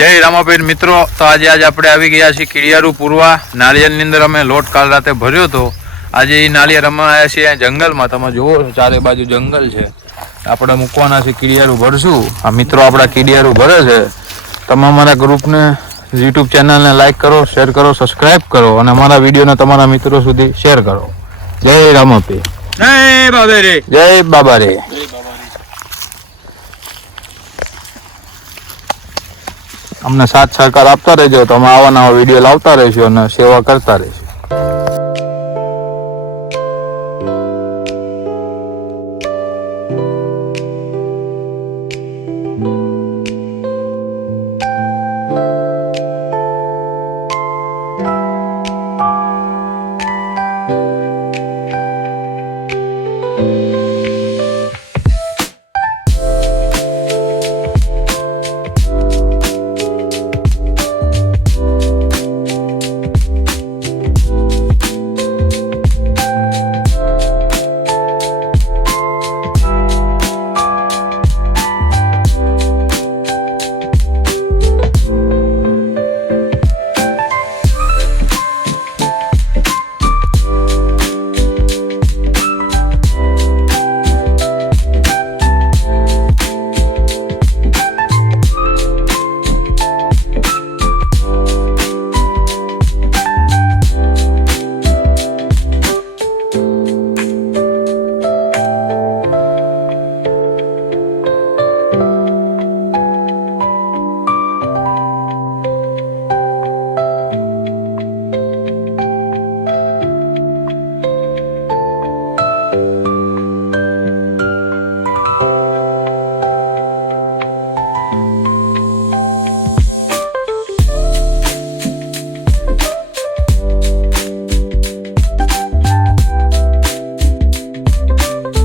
જય રામાપીર મિત્રો, તો આજે આપણે આવી ગયા છીએ કીડિયારું પૂરવા. નાળિયેરની અંદર અમે લોટ કાલ રાતે ભર્યો હતો. આજે એ નાળિયેર અમે આવ્યા છીએ જંગલમાં. તમે જુઓ ચારે બાજુ જંગલ છે. આપણે મૂકવાના છે, કીડિયારું ભરશું. આ મિત્રો આપણા કીડિયારું ભરે છે. તમે અમારા ગ્રુપને યુટ્યુબ ચેનલને લાઈક કરો, શેર કરો, સબસ્ક્રાઈબ કરો અને અમારા વિડીયોને તમારા મિત્રો સુધી શેર કરો. જય રામાપીર, જય બાબા રે, જય બાબા રે. અમને સાથ સહકાર આપતા રહેજો તો અમે આવા નવા વિડીયો લાવતા રહીશું અને સેવા કરતા રહીશું.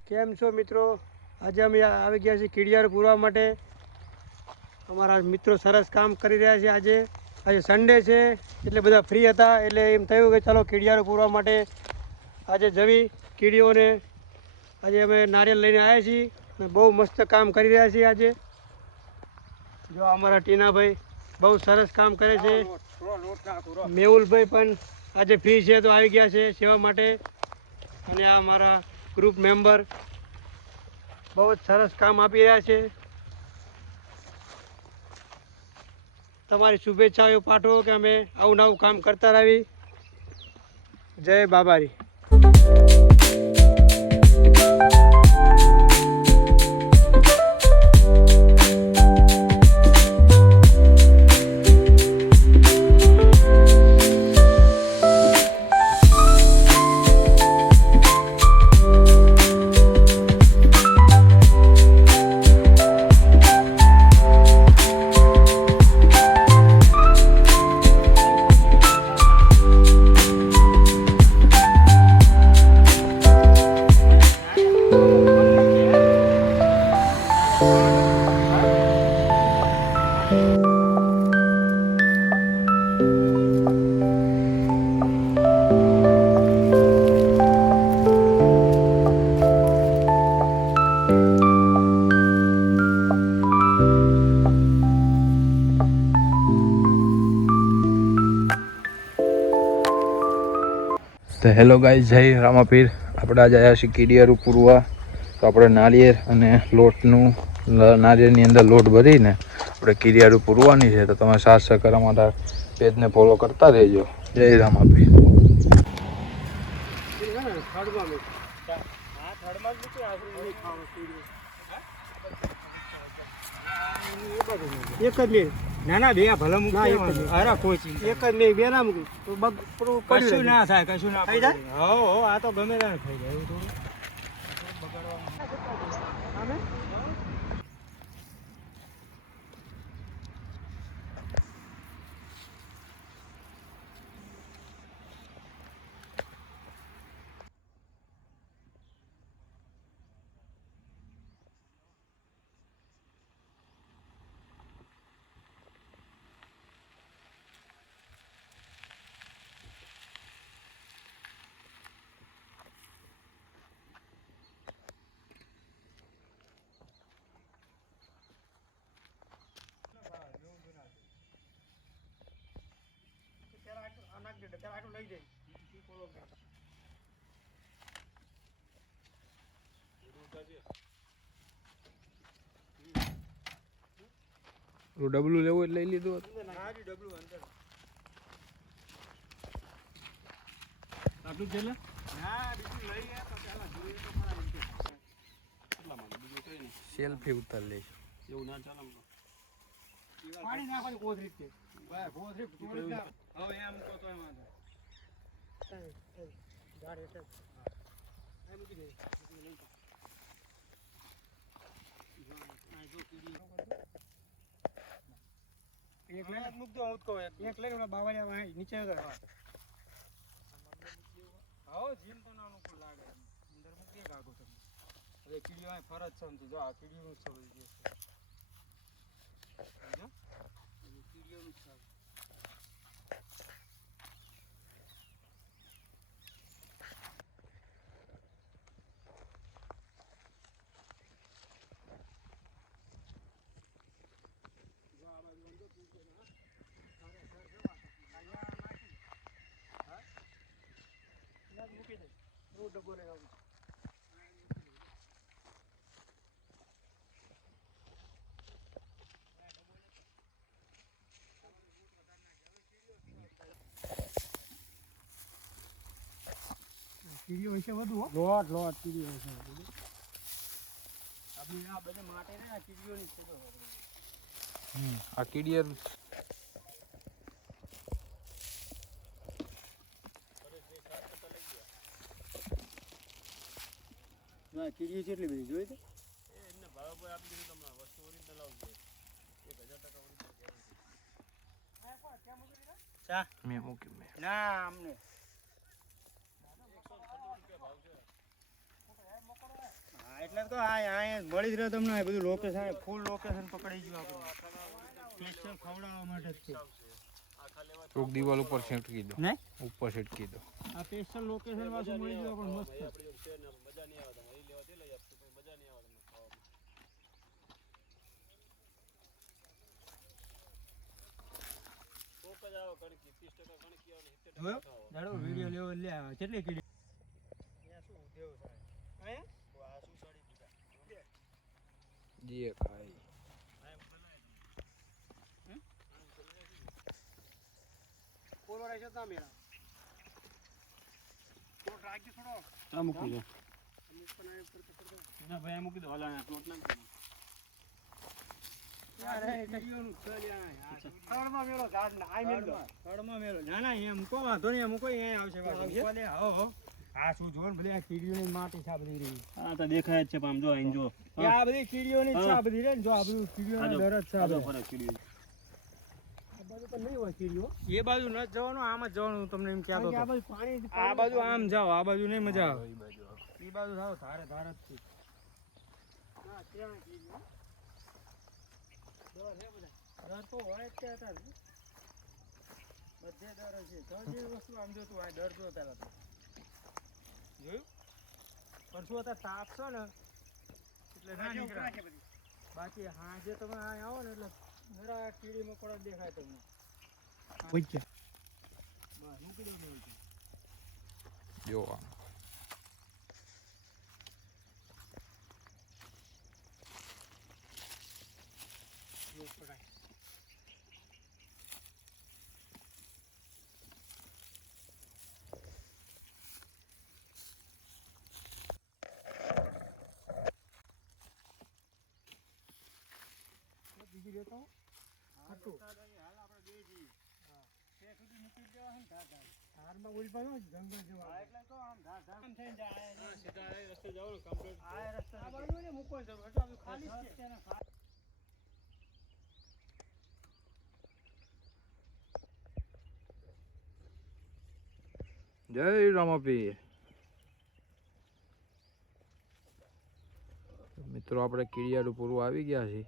કેમ છો મિત્રો? આજે અમે આવી ગયા છીએ કીડિયારું પૂરવા માટે. અમારા મિત્રો સરસ કામ કરી રહ્યા છે. આજે સન્ડે છે એટલે બધા ફ્રી હતા, એટલે એમ થયું કે ચાલો કીડિયારું પૂરવા માટે આજે જવી કીડીઓને. આજે અમે નારિયેળ લઈને આવ્યા છીએ અને બહુ મસ્ત કામ કરી રહ્યા છીએ. આજે જો અમારા ટીનાભાઈ બહુ સરસ કામ કરે છે. મેહુલભાઈ પણ આજે ફ્રી છે તો આવી ગયા છે સેવા માટે. અને આ અમારા ગ્રુપ મેમ્બર બહુ જ સરસ કામ આપી રહ્યા છે. તમારી શુભેચ્છાઓ પાઠવો કે અમે આવું નવું કામ કરતા રહીએ. જય બાબારી. તો હેલો ગાઈઝ, જય રામાપીર. આપણે આજે આવ્યા છીએ કીડિયારું પૂરવા. તો આપણે નાળિયેર અને લોટનું નાળિયેરની અંદર લોટ ભરીને આપણે કીડિયારું પૂરવાની છે. તો તમે સાથ સહકાર અમારા પેજને ફોલો કરતા રહેજો. જય રામાપીર. એક જ નહીં, ના ના બે ભલે મૂકી. અરે કોઈ ચિંતા એક જ નહીં, બે ના મૂકી તો કશું ના થાય, કશું ના થઈ જાય. હો આ તો ગમે ત્યારે થઈ જાય એવું થોડું. કમ્પ્લીટ અત્યારે આટલું લઈ જાય ડબલું લેવું એટલે લઈ લીધું હતું. હાજી ડબલું અંદર આટલું છે એટલે ના બીજું લઈ ગયા તો પહેલા જોઈએ તો ખરા એમ કે કેટલામાં બીજું કઈ નહીં સેલ્ફી ઉતાર લઈશું. એવું ના ચાલે પાણી નાખવાની કોથરી છે ભાઈ કોથરી તોડી નાખ હવે એમ કહો તો એમાં ગાડ એટલે આ મૂકી દે એક લઈને મૂક દો હું કહો એક લઈને ઓલા બાવળિયા નીચે આવો જીમ તો નાનું પણ લાગે અંદર મૂકી એક આગો તમે હવે કીડીઓ અહીં ફરજ સમજો જો આ કીડીઓનું છે બધી જે છે સમજો કીડીઓનું છે જો આ બાજુ અંદર કીડીઓ ના સારે સર જવા આયા નાખી હા ના મૂકી દે હું ડબ્બો લઈ આવું કીડીઓ વિશે વધુ લોટ કીડીઓ વિશે આપણે આ બધે માટે ને આ કીડીઓની છે તો આ કીડિયર ના કીડીઓ કેટલી બધી જોઈ તો એમને ભાવ પર આપી દીધું તમને વસ્તુ ઓરિજિનલ આવશે 1000% ઓરિજિનલ ગેરંટી ચા મેં મૂકી મેં ના અમને હા એટલે તો આ મળી જ રહ્યો તમને આ બધું લોકેશન ફૂલ લોકેશન પકડી ગયું આપણે સ્પેશિયલ ખવડાવવા માટે જ છે ચોક દિવાલ ઉપર છેટકી દો નહીં ઉપર છેટકી દો. આ સ્પેશિયલ લોકેશન વાળું મળી ગયું પણ મસ્ત મજા નહીં આવે તમે અહીં લેવા તે લઈ આપશું પણ મજા નહીં આવે તમને ખાવામાં કોક જ આવે કણકી 30% કણકી આવે ને 70% જોયો ખાવા દાડો વિડિયો લેવો લે કેટલી કીડી ત્યાં શું દેવ સાહેબ આયા આ શું સાડી દીધા જે ખાઈ પોલો રહેશે તો મેરા તો રાખજો થોડો આ મૂકી દો અમુક પણ આ પર પકડો ના ભાઈ આ મૂકી દો હલા પ્લોટ નાખી દો અરે કીડીઓનું ચલ્યા થડમાં મેલો ઝાડ ના આ મેલો થડમાં મેલો ના ના એમ મૂકો વાંધો નહીં મૂકો અહીંયા આવશે વાંધો હો આ શું જોન ભલે આ કીડીઓની માટી છે આ બધી રહી આ તો દેખાય જ છે પણ આમ જો અહીં જો આ બધી કીડીઓની છે આ બધી રે જો આ બધું કીડીઓનો ડર જ છે આ બધું. ફરક કીડી આ બાજુ તો નહીં હોય કીડીઓ એ બાજુ ન જવાનું આમ જ જવાનું તમને એમ કહેતો હતો આ બાજુ આમ જાઓ આ બાજુ નહીં મજા આવે એ બાજુ જાઓ ધારે ધારે જ છે ના ત્યાં કીડીઓ ડર છે બધા ડર તો હોય જ ત્યાં તાર બધે ડર છે તો જે વસ્તુ આમ જો તું આ ડર જો પહેલા તો જોયું પણ શું અત્યારે તાપ છે ને એટલે ના નીકળે બાકી હા જે તમે આ આવો ને એટલે જરા કીડી મકોડા દેખાય તમને બસ મૂકી દઉં ને જો આમ બીજી રહેતો હાલ આપણે બે જઈએ તે સુધી મૂકી દેવા ને ધારમાં ઓલ પર જંગલ જેવા એટલે તો આમ ધાર આમ થઈને જાય સીધા આ રસ્તે જાવ ને કમ્પ્લીટ આ રસ્તો આ બાજુ ને મૂકો જ એટલે આ ખાલી જ છે જય રામાપીર. મિત્રો આપણે કીડિયારું પૂરું આવી ગયા છીએ.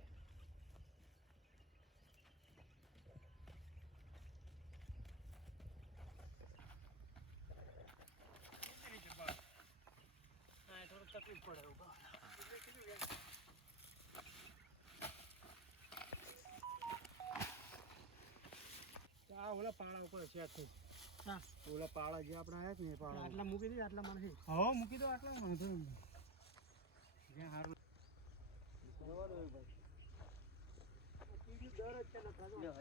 થોડું તકલીફ પડે આ ઓલા પાણા ઉપર છે આખું ઓલા પાળા જે આપણે આયા ને પાળા આટલા મૂકી દે આટલા માણસ હા મૂકી દો આટલા વાંધો નહીં જ્યાં હારું જવા દો ભાઈ કીડી દર જ છે ને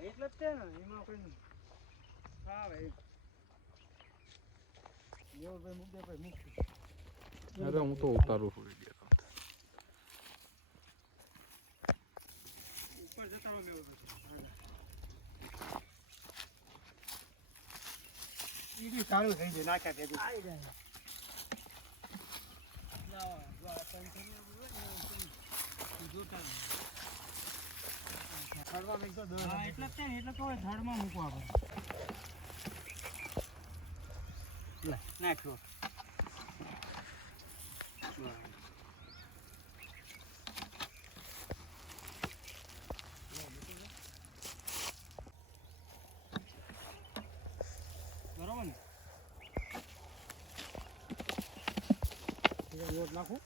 એટલે જ છે ને એમાં કોઈ હા ભાઈ લેવો ભાઈ મૂક દે ભાઈ મૂક અરે હું તો ઉતારું છું વિડિયો ઉપર જતા રહો મેળ પછી કીડી સારું થઈ જાય નાખ્યા ભેગું આવી જાય એટલે જ છે ને એટલે કહો ઝાડમાં મૂકવા પડે નાખ્યો બરોબર ને લોટ નાખું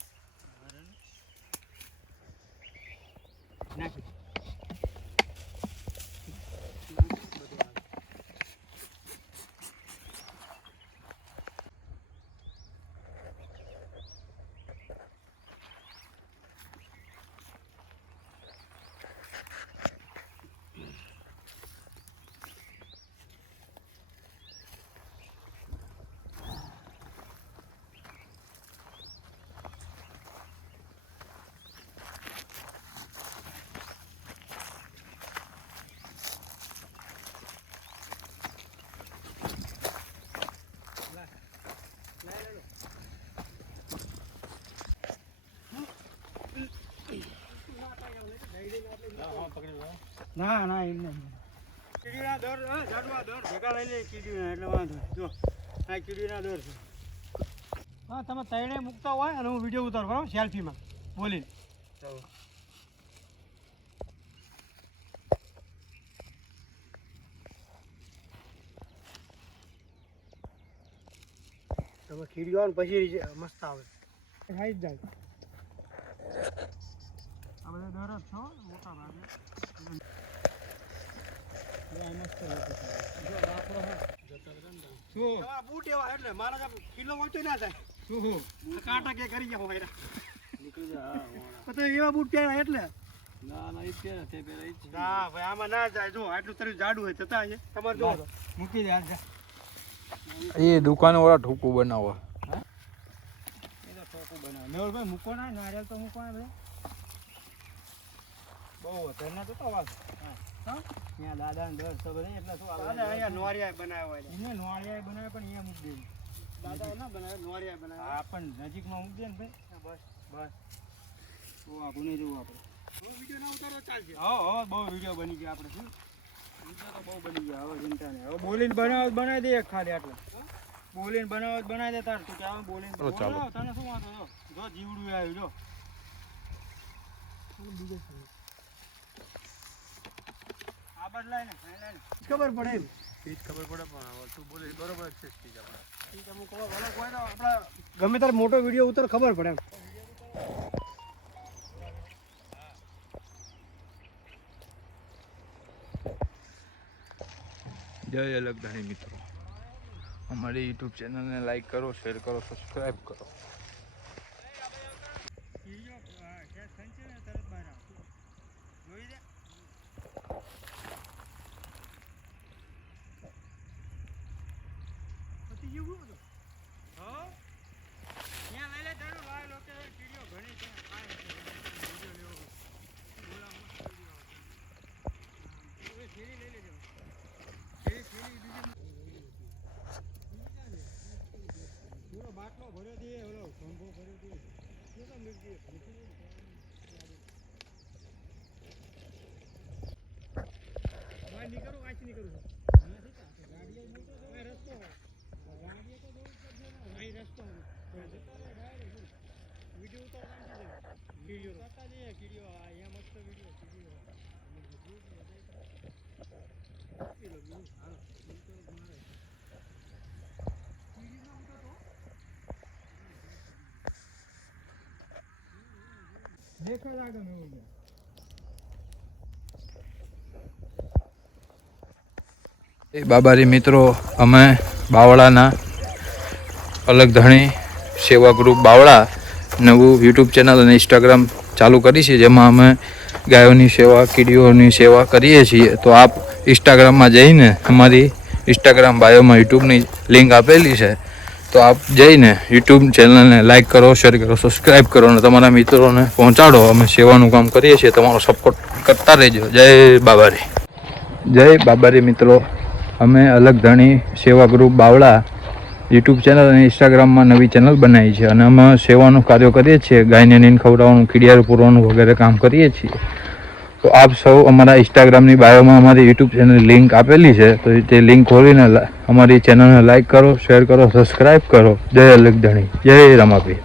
નાખી ના ના એમ નહીં કીડીના દર ઝાડવા દર ભેગા લઈ લે કીડીના એટલે વાંધો જો આ કીડીના દર છે હા તમે તૈણે મૂકતા હોય અને હું વિડીયો ઉતારું બરાબર સેલ્ફીમાં બોલીને તમે કીડીઓ આવે ને પછી મસ્ત આવે ખાઈ જ જાય આ બધા દર જ છો મોટા ભાગે બૂટ એવા એટલે મારા કિલો ઓછો ના થાય કાંટા કે કરી જાવ તો એવા બૂટ પહેર્યા એટલે ના ભાઈ આમાં ના જાય જો આટલું તરી જાડું હોય થતા છે તમારે જો મૂકી દે એ દુકાન વાળા ઠોકું બનાવવા એ તો ઠોકું બનાવે મેવલભાઈ મૂકો ના નારિયેલ તો મૂકો ને બહુ વધારે તો વાત હા ત્યાં દાદા ને દર સબર એટલે શું દાદા અહીંયા નોરિયા બનાવ્યા હોય એને નોરિયા બનાવે પણ અહીંયા મૂકી દે દાદા ના બનાવે નોરિયા બનાવે હા પણ નજીકમાં મૂકી દે ને ભાઈ બસ બસ તો આખું નહીં જોવું આપણે બહુ વિડીયો ના ઉતારો ચાલશે હા બહુ વિડીયો બની ગયા આપણે શું વિડીયો તો બહુ બની ગયા હવે ચિંતા નહીં હવે બોલીને બનાવી દે ખાલી આટલે બોલીને બનાવી દે તાર તું કે આવે બોલીને તને શું વાંધો જો જીવડું આવ્યું જો આ બદલાય ને ખબર પડે એમ ખબર પડે પણ તું બોલે બરોબર છે સ્પીચ આપણે અમુક કોઈ તો આપણા ગમે તાર મોટો વિડીયો ઉતર ખબર પડે એમ જય અલગધાણી મિત્રો અમારી યુટ્યુબ ચેનલને લાઈક કરો શેર કરો સબસ્ક્રાઈબ કરો બાટલો ભર્યો દે ઓલો ધંધો ભર્યો દે નીકળું કાંઈ નીકળું રસ્તો ગાડીએ તો દોડ કરશે ને અહીં રસ્તો વિડીયો ઉતાર કીડીઓ કરતા જઈએ કીડીઓ અહીંયા મસ્ત વિડીયો કીડીઓ દેખા લાગે મેં એ બાબારી મિત્રો અમે બાવળાના અલગ ધણી સેવા ગ્રુપ બાવળા નવું યુટ્યુબ ચેનલ અને ઇન્સ્ટાગ્રામ ચાલુ કરી છે, જેમાં અમે ગાયોની સેવા, કીડીઓની સેવા કરીએ છીએ. તો આપ ઇન્સ્ટાગ્રામમાં જઈને અમારી ઇન્સ્ટાગ્રામ બાયોમાં યુટ્યુબની લિંક આપેલી છે, તો આપ જઈને યુટ્યુબ ચેનલને લાઇક કરો, શેર કરો, સબસ્ક્રાઈબ કરો અને તમારા મિત્રોને પહોંચાડો. અમે સેવાનું કામ કરીએ છીએ, તમારો સપોર્ટ કરતા રહેજો. જય બાબારી. જય બાબારી મિત્રો. અમે અલગ ધણી સેવા ગ્રુપ બાવળા યુટ્યુબ ચેનલ અને ઇન્સ્ટાગ્રામમાં નવી ચેનલ બનાવી છે અને અમે સેવાનું કાર્ય કરીએ છીએ. ગાયને નીંદ ખવડાવવાનું, કીડિયારું પૂરવાનું વગેરે કામ કરીએ છીએ. તો આપ સૌ અમારા ઇન્સ્ટાગ્રામની બાયોમાં અમારી યુટ્યુબ ચેનલની લિંક આપેલી છે, તો તે લિંક ખોલીને અમારી ચેનલને લાઇક કરો, શેર કરો, સબસ્ક્રાઈબ કરો. જય અલગ ધણી, જય રમાપી.